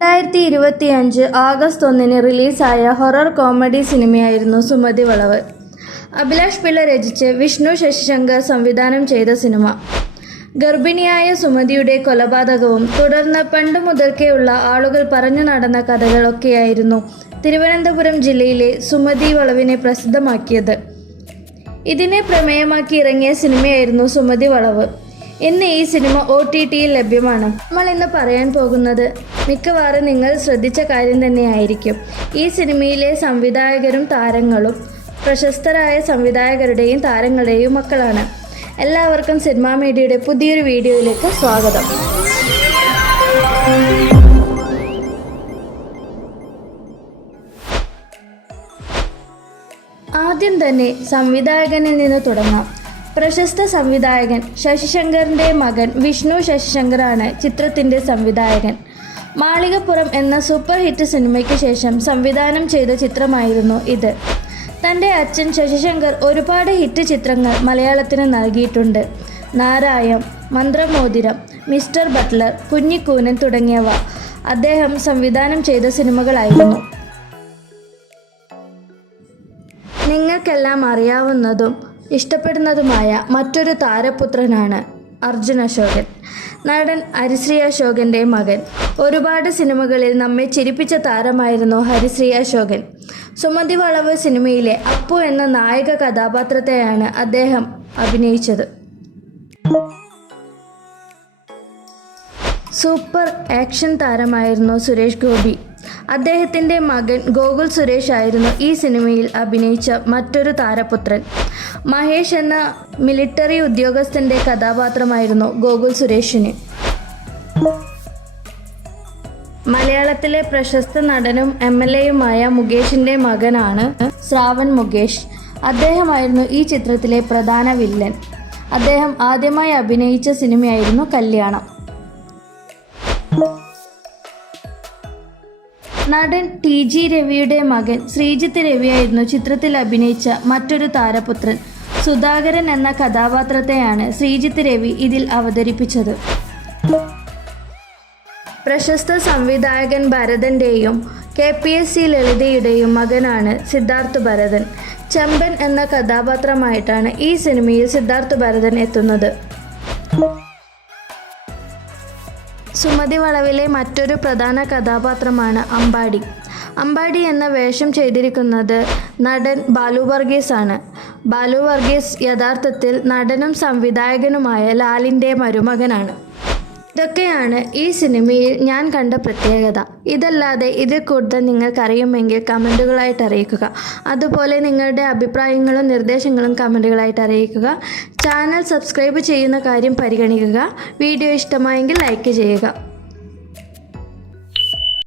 രണ്ടായിരത്തി ഇരുപത്തി അഞ്ച് ആഗസ്റ്റ് ഒന്നിന് റിലീസായ ഹൊറർ കോമഡി സിനിമയായിരുന്നു സുമതി വളവ്. അഭിലാഷ് പിള്ള രചിച്ച് വിഷ്ണു ശശിശങ്കർ സംവിധാനം ചെയ്ത സിനിമ. ഗർഭിണിയായ സുമതിയുടെ കൊലപാതകവും തുടർന്ന് പണ്ട് മുതൽക്കേയുള്ള ആളുകൾ പറഞ്ഞു നടന്ന കഥകളൊക്കെയായിരുന്നു തിരുവനന്തപുരം ജില്ലയിലെ സുമതി വളവിനെ പ്രസിദ്ധമാക്കിയത്. ഇതിനെ പ്രമേയമാക്കി ഇറങ്ങിയ സിനിമയായിരുന്നു സുമതി വളവ്. ഇന്ന് ഈ സിനിമ ഒ ടി ടിയിൽ ലഭ്യമാണ്. നമ്മൾ ഇന്ന് പറയാൻ പോകുന്നത് മിക്കവാറും നിങ്ങൾ ശ്രദ്ധിച്ച കാര്യം തന്നെയായിരിക്കും. ഈ സിനിമയിലെ സംവിധായകരും താരങ്ങളും പ്രശസ്തരായ സംവിധായകരുടെയും താരങ്ങളുടെയും മക്കളാണ്. എല്ലാവർക്കും സിനിമാ മീഡിയയുടെ പുതിയൊരു വീഡിയോയിലേക്ക് സ്വാഗതം. ആദ്യം തന്നെ സംവിധായകനിൽ നിന്ന് തുടങ്ങാം. പ്രശസ്ത സംവിധായകൻ ശശിശങ്കറിന്റെ മകൻ വിഷ്ണു ശശിശങ്കറാണ് ചിത്രത്തിന്റെ സംവിധായകൻ. മാളികപ്പുറം എന്ന സൂപ്പർ ഹിറ്റ് സിനിമയ്ക്ക് ശേഷം സംവിധാനം ചെയ്ത ചിത്രമായിരുന്നു ഇത്. തന്റെ അച്ഛൻ ശശിശങ്കർ ഒരുപാട് ഹിറ്റ് ചിത്രങ്ങൾ മലയാളത്തിന് നൽകിയിട്ടുണ്ട്. നാരായം മന്ത്രമോതിരം മിസ്റ്റർ ബട്ട്ലർ കുഞ്ഞിക്കൂനൻ തുടങ്ങിയവ അദ്ദേഹം സംവിധാനം ചെയ്ത സിനിമകളായിരുന്നു. നിങ്ങൾക്കെല്ലാം അറിയാവുന്നതും ഇഷ്ടപ്പെടുന്നതുമായ മറ്റൊരു താരപുത്രനാണ് അർജുന അശോകൻ. നടൻ ഹരിശ്രീ അശോകന്റെ മകൻ. ഒരുപാട് സിനിമകളിൽ നമ്മെ ചിരിപ്പിച്ച താരമായിരുന്നു ഹരിശ്രീ അശോകൻ. സുമതി വളവ് സിനിമയിലെ അപ്പു എന്ന നായക കഥാപാത്രത്തെയാണ് അദ്ദേഹം അഭിനയിച്ചത്. സൂപ്പർ ആക്ഷൻ താരമായിരുന്നു സുരേഷ് ഗോപി. അദ്ദേഹത്തിന്റെ മകൻ ഗോകുൽ സുരേഷ് ആയിരുന്നു ഈ സിനിമയിൽ അഭിനയിച്ച മറ്റൊരു താരപുത്രൻ. മഹേഷ് എന്ന മിലിറ്ററി ഉദ്യോഗസ്ഥന്റെ കഥാപാത്രമായിരുന്നു ഗോകുൽ സുരേഷിന്. മലയാളത്തിലെ പ്രശസ്ത നടനും എം എൽ എയുമായ മുകേഷിന്റെ മകനാണ് ശ്രാവൺ മുകേഷ്. അദ്ദേഹമായിരുന്നു ഈ ചിത്രത്തിലെ പ്രധാന വില്ലൻ. അദ്ദേഹം ആദ്യമായി അഭിനയിച്ച സിനിമയായിരുന്നു കല്യാണം. നടൻ ടി ജി രവിയുടെ മകൻ ശ്രീജിത്ത് രവിയായിരുന്നു ചിത്രത്തിൽ അഭിനയിച്ച മറ്റൊരു താരപുത്രൻ. സുധാകരൻ എന്ന കഥാപാത്രത്തെയാണ് ശ്രീജിത്ത് രവി ഇതിൽ അവതരിപ്പിച്ചത്. പ്രശസ്ത സംവിധായകൻ ഭരതന്റെയും കെ പി എസ് സി ലളിതയുടെയും മകനാണ് സിദ്ധാർത്ഥ് ഭരതൻ. ചെമ്പൻ എന്ന കഥാപാത്രമായിട്ടാണ് ഈ സിനിമയിൽ സിദ്ധാർത്ഥ് ഭരതൻ എത്തുന്നത്. സുമതി വളവിലെ മറ്റൊരു പ്രധാന കഥാപാത്രമാണ് അമ്പാടി. അമ്പാടി എന്ന വേഷം ചെയ്തിരിക്കുന്നത് നടൻ ബാലു വർഗീസ് ആണ്. ബാലു വർഗീസ് യഥാർത്ഥത്തിൽ നടനും സംവിധായകനുമായ ലാലിന്റെ മരുമകനാണ്. ഇതൊക്കെയാണ് ഈ സിനിമയിൽ ഞാൻ കണ്ട പ്രത്യേകത. ഇതല്ലാതെ ഇതിൽ കൂടുതൽ നിങ്ങൾക്കറിയുമെങ്കിൽ കമന്റുകളായിട്ട് അറിയിക്കുക. അതുപോലെ നിങ്ങളുടെ അഭിപ്രായങ്ങളും നിർദ്ദേശങ്ങളും കമന്റുകളായിട്ട് അറിയിക്കുക. ചാനൽ സബ്സ്ക്രൈബ് ചെയ്യുന്ന കാര്യം പരിഗണിക്കുക. വീഡിയോ ഇഷ്ടമായെങ്കിൽ ലൈക്ക് ചെയ്യുക.